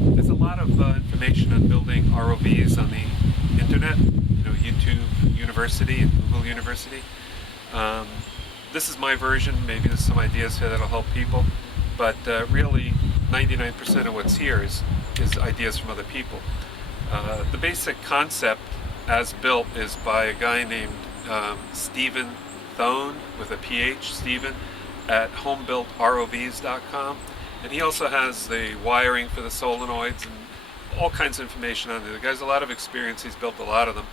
There's a lot of information on building ROVs on the internet, YouTube University and Google University. This is my version. Maybe there's some ideas here that'll help people, but really 99% of what's here is ideas from other people. The basic concept as built is by a guy named Stephen Thone with a PH, Stephen, at homebuiltrovs.com. And he also has the wiring for the solenoids and all kinds of information on there. The guy's a lot of experience, he's built a lot of them.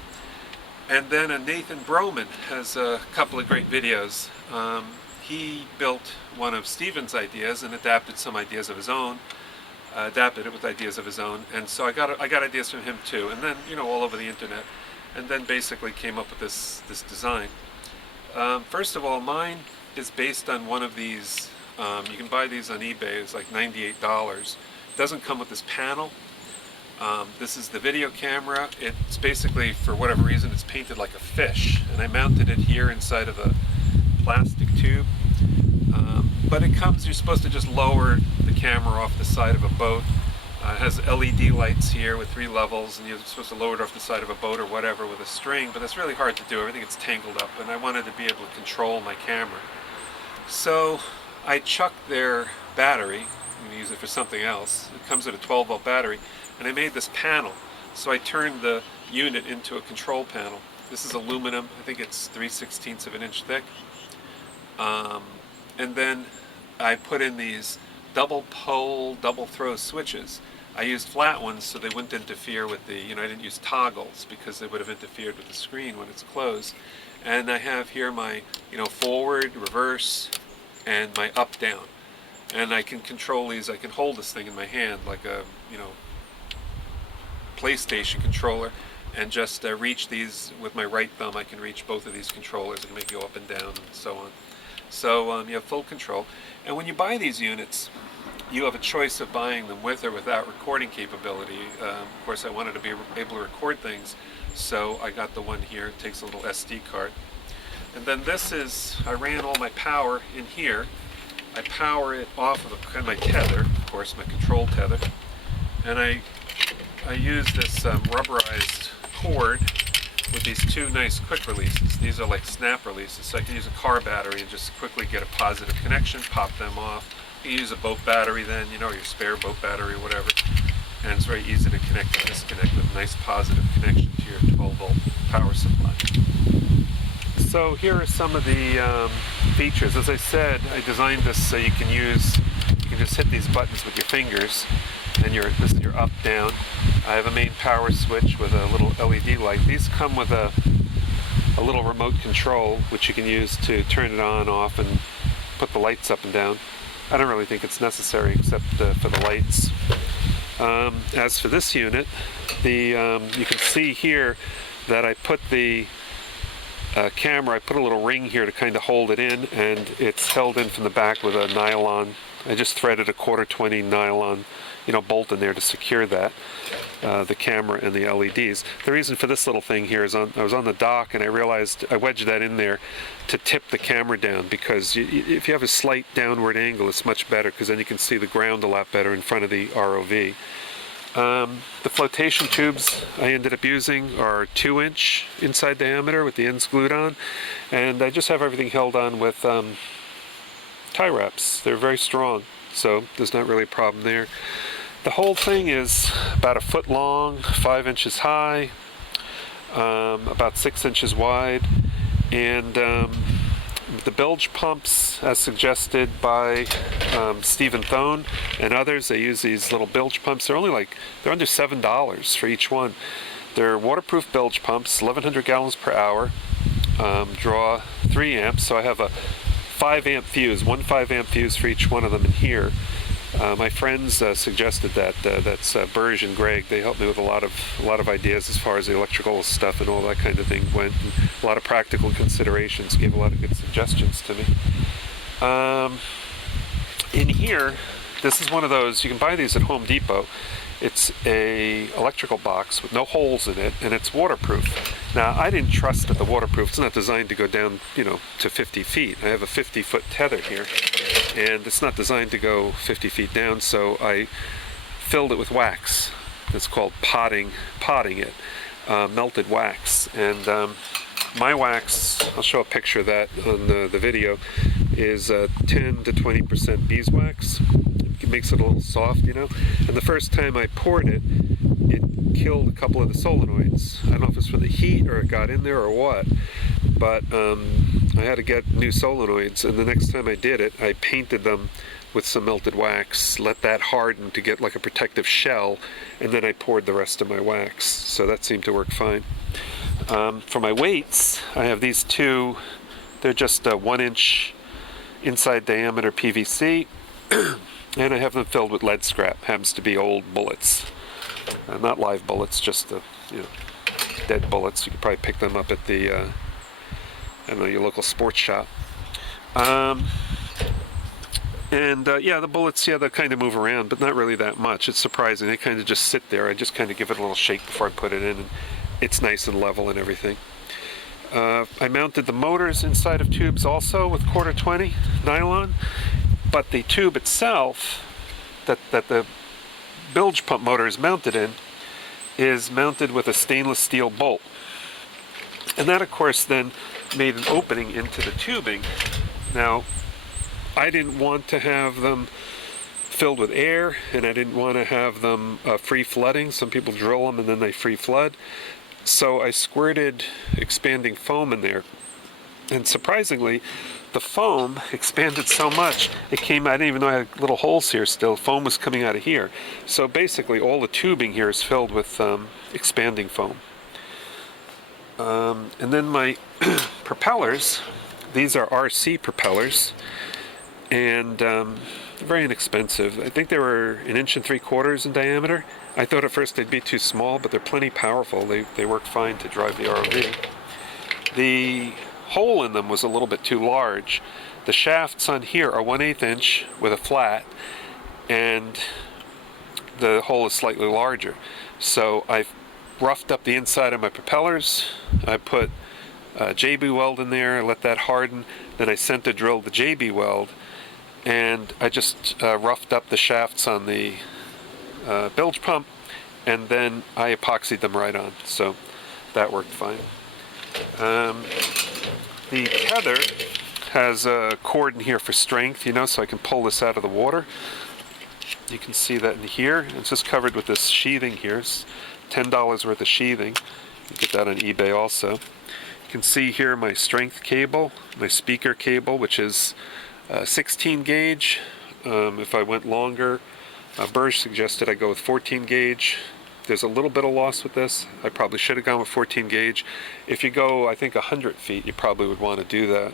And then Nathan Broman has a couple of great videos. He built one of Stephen's ideas and adapted some ideas of his own, adapted it with ideas of his own, and so I got ideas from him too, and then all over the internet, and then basically came up with this design. First of all, mine is based on one of these. You can buy these on eBay. It's like $98. It doesn't come with this panel. This is the video camera. It's basically, for whatever reason, it's painted like a fish, and I mounted it here inside of a plastic tube. But it comes, you're supposed to just lower the camera off the side of a boat. It has LED lights here with 3 levels, and you're supposed to lower it off the side of a boat or whatever with a string, but that's really hard to do. Everything gets tangled up, and I wanted to be able to control my camera. So I chucked their battery. I'm going to use it for something else. It comes with a 12-volt battery, and I made this panel. So I turned the unit into a control panel. This is aluminum. I think it's 3/16 of an inch thick. And then I put in these double pole, double throw switches. I used flat ones so they wouldn't interfere with the, I didn't use toggles because they would have interfered with the screen when it's closed. And I have here my, forward, reverse, and my up, down. And I can control these. I can hold this thing in my hand like a, PlayStation controller, and just reach these with my right thumb. I can reach both of these controllers. I can make it go up and down and so on. So you have full control. And when you buy these units, you have a choice of buying them with or without recording capability. Of course, I wanted to be able to record things, so I got the one here. It takes a little SD card. And then this is, I ran all my power in here. I power it off of my tether, of course, my control tether. And I use this rubberized cord with these 2 nice quick releases. These are like snap releases, so I can use a car battery and just quickly get a positive connection, pop them off. You can use a boat battery then, your spare boat battery or whatever. And it's very easy to connect and disconnect with a nice positive connection to your 12-volt power supply. So here are some of the features. As I said, I designed this so you can just hit these buttons with your fingers, and this is your up, down. I have a main power switch with a little LED light. These come with a little remote control, which you can use to turn it on, off, and put the lights up and down. I don't really think it's necessary except for the lights. As for this unit, you can see here that I put the camera, I put a little ring here to kind of hold it in, and it's held in from the back with a nylon. I just threaded a 1/4-20 nylon bolt in there to secure that, the camera and the LEDs. The reason for this little thing here is I was on the dock and I realized I wedged that in there to tip the camera down, because if you have a slight downward angle, it's much better, because then you can see the ground a lot better in front of the ROV. The flotation tubes I ended up using are 2-inch inside diameter with the ends glued on, and I just have everything held on with tie wraps. They're very strong, so there's not really a problem there. The whole thing is about 1 foot long, 5 inches high, about 6 inches wide, and the bilge pumps, as suggested by Stephen Thone and others, they use these little bilge pumps. They're under $7 for each one. They're waterproof bilge pumps, 1,100 gallons per hour, draw 3 amps, so I have a 5-amp fuse, one 5-amp fuse for each one of them in here. My friends suggested that. That's Berj and Greg. They helped me with a lot of ideas as far as the electrical stuff and all that kind of thing went. And a lot of practical considerations, gave a lot of good suggestions to me. In here, this is one of those, you can buy these at Home Depot. It's a electrical box with no holes in it, and it's waterproof. Now, I didn't trust that the waterproof, it's not designed to go down, to 50 feet. I have a 50-foot tether here, and it's not designed to go 50 feet down, so I filled it with wax. It's called potting it, melted wax. And my wax, I'll show a picture of that on the video, is 10 to 20% beeswax. It makes it a little soft, you know. And the first time I poured it, it killed a couple of the solenoids. I don't know if it's from the heat or it got in there or what, but I had to get new solenoids, and the next time I did it, I painted them with some melted wax, let that harden to get like a protective shell, and then I poured the rest of my wax. So that seemed to work fine. For my weights, I have these two. They're just 1-inch inside diameter PVC, and I have them filled with lead scrap. Happens to be old bullets, not live bullets, just dead bullets. You could probably pick them up at the I don't know, your local sports shop. Yeah, the bullets, yeah, they kind of move around, but not really that much. It's surprising. They kind of just sit there. I just kind of give it a little shake before I put it in, and it's nice and level and everything. I mounted the motors inside of tubes also with 1/4-20 nylon, but the tube itself that the bilge pump motor is mounted in is mounted with a stainless steel bolt. And that, of course, then made an opening into the tubing. Now, I didn't want to have them filled with air, and I didn't want to have them free flooding. Some people drill them and then they free flood. So I squirted expanding foam in there. And surprisingly, the foam expanded so much, it came, I didn't even know I had little holes here still. Foam was coming out of here. So basically all the tubing here is filled with expanding foam. And then my propellers, these are RC propellers, and very inexpensive. I think they were 1 3/4 inches in diameter. I thought at first they'd be too small, but they're plenty powerful. They work fine to drive the ROV. The hole in them was a little bit too large. The shafts on here are 1/8 inch with a flat, and the hole is slightly larger. So I've roughed up the inside of my propellers. I put JB weld in there, I let that harden, then I center drilled the JB weld, and I just roughed up the shafts on the bilge pump, and then I epoxied them right on, so that worked fine. The tether has a cord in here for strength, you know, so I can pull this out of the water. You can see that in here. It's just covered with this sheathing here. It's $10 worth of sheathing. You can get that on eBay also. You can see here my strength cable, my speaker cable, which is 16 gauge. If I went longer, Berj suggested I go with 14 gauge. There's a little bit of loss with this. I probably should have gone with 14 gauge. If you go, I think 100 feet, you probably would want to do that.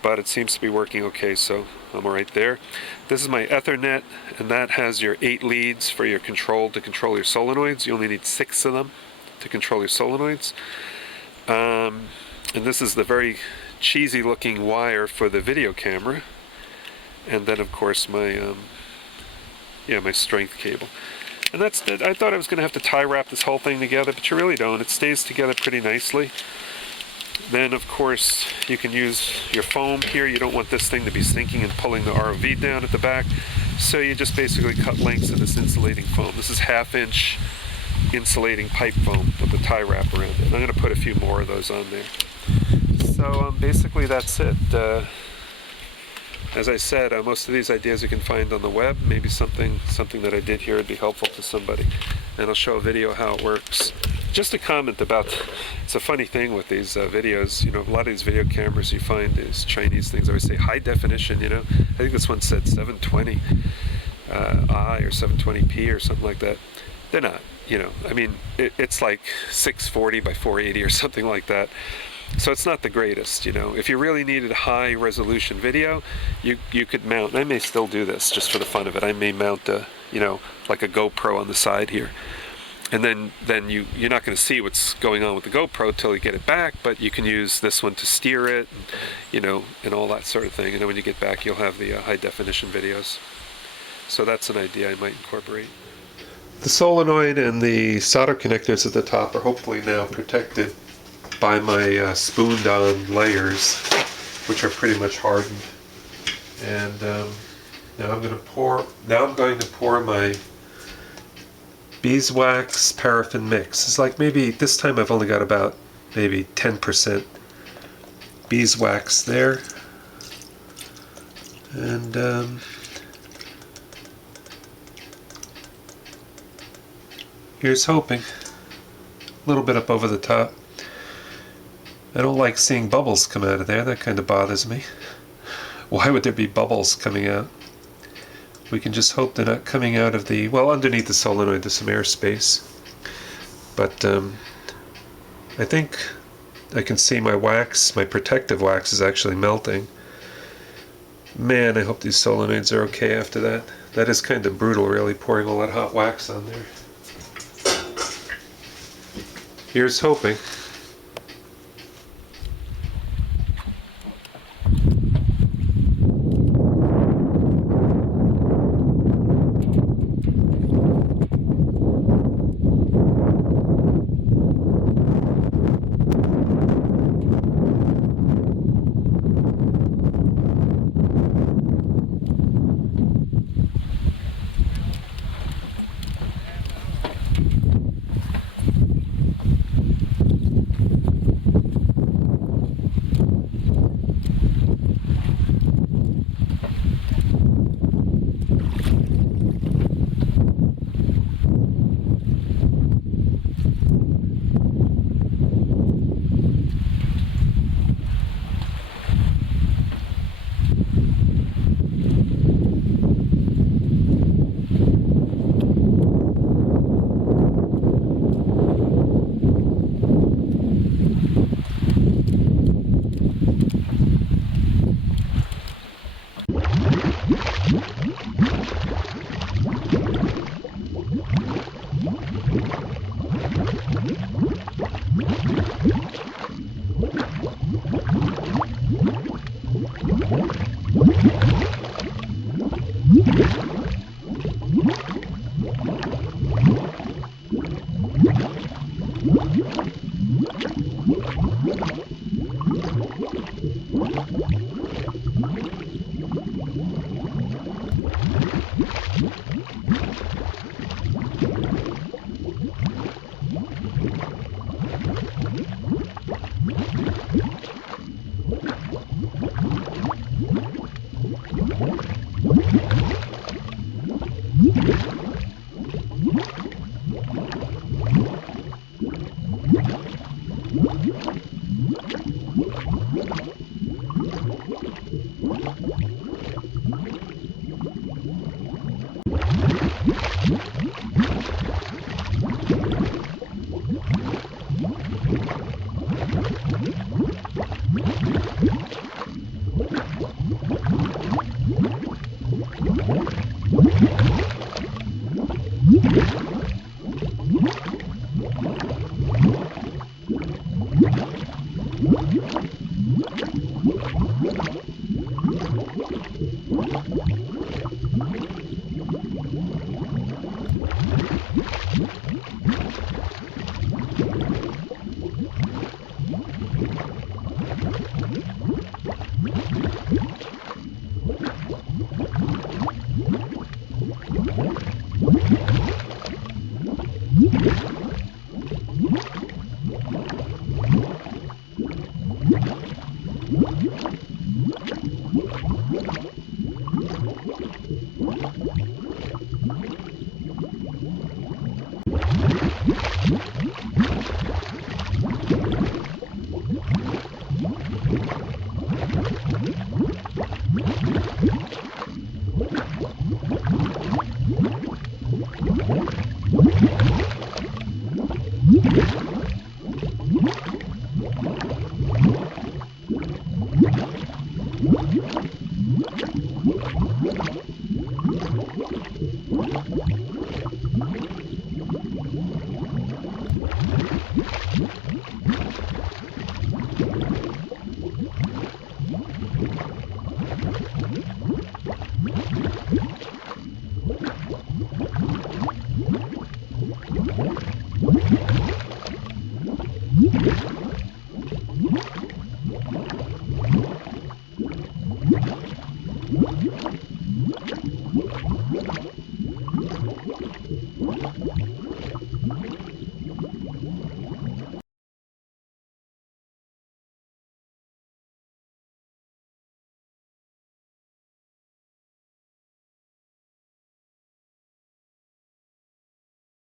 But it seems to be working okay, so I'm right there. This is my Ethernet, and that has your 8 leads for your control to control your solenoids. You only need 6 of them to control your solenoids. And this is the very cheesy looking wire for the video camera. And then of course my my strength cable. And that's it. I thought I was going to have to tie wrap this whole thing together, but you really don't. It stays together pretty nicely. Then of course you can use your foam here. You don't want this thing to be sinking and pulling the ROV down at the back. So you just basically cut lengths of this insulating foam. This is 1/2 inch insulating pipe foam with the tie wrap around it. And I'm going to put a few more of those on there. So basically that's it. As I said, most of these ideas you can find on the web. Maybe something that I did here would be helpful to somebody. And I'll show a video how it works. Just a comment about, it's a funny thing with these videos, you know, a lot of these video cameras you find is Chinese things. I always say high definition, you know. I think this one said 720 I or 720p or something like that. They're not, you know. I mean, it's like 640 by 480 or something like that. So it's not the greatest, you know. If you really needed high resolution video, you could mount, and I may still do this just for the fun of it. I may mount a, you know, like a GoPro on the side here. And then you're not going to see what's going on with the GoPro till you get it back, but you can use this one to steer it, and, you know, and all that sort of thing. And then when you get back, you'll have the high definition videos. So that's an idea I might incorporate. The solenoid and the solder connectors at the top are hopefully now protected by my spooned on layers, which are pretty much hardened. And now I'm going to pour my beeswax paraffin mix. It's like maybe this time I've only got about maybe 10% beeswax there. And here's hoping. A little bit up over the top. I don't like seeing bubbles come out of there. That kind of bothers me. Why would there be bubbles coming out? We can just hope they're not coming out of the, well, underneath the solenoid there's some airspace. But I think I can see my wax, my protective wax is actually melting. Man, I hope these solenoids are okay after that. That is kind of brutal, really, pouring all that hot wax on there. Here's hoping.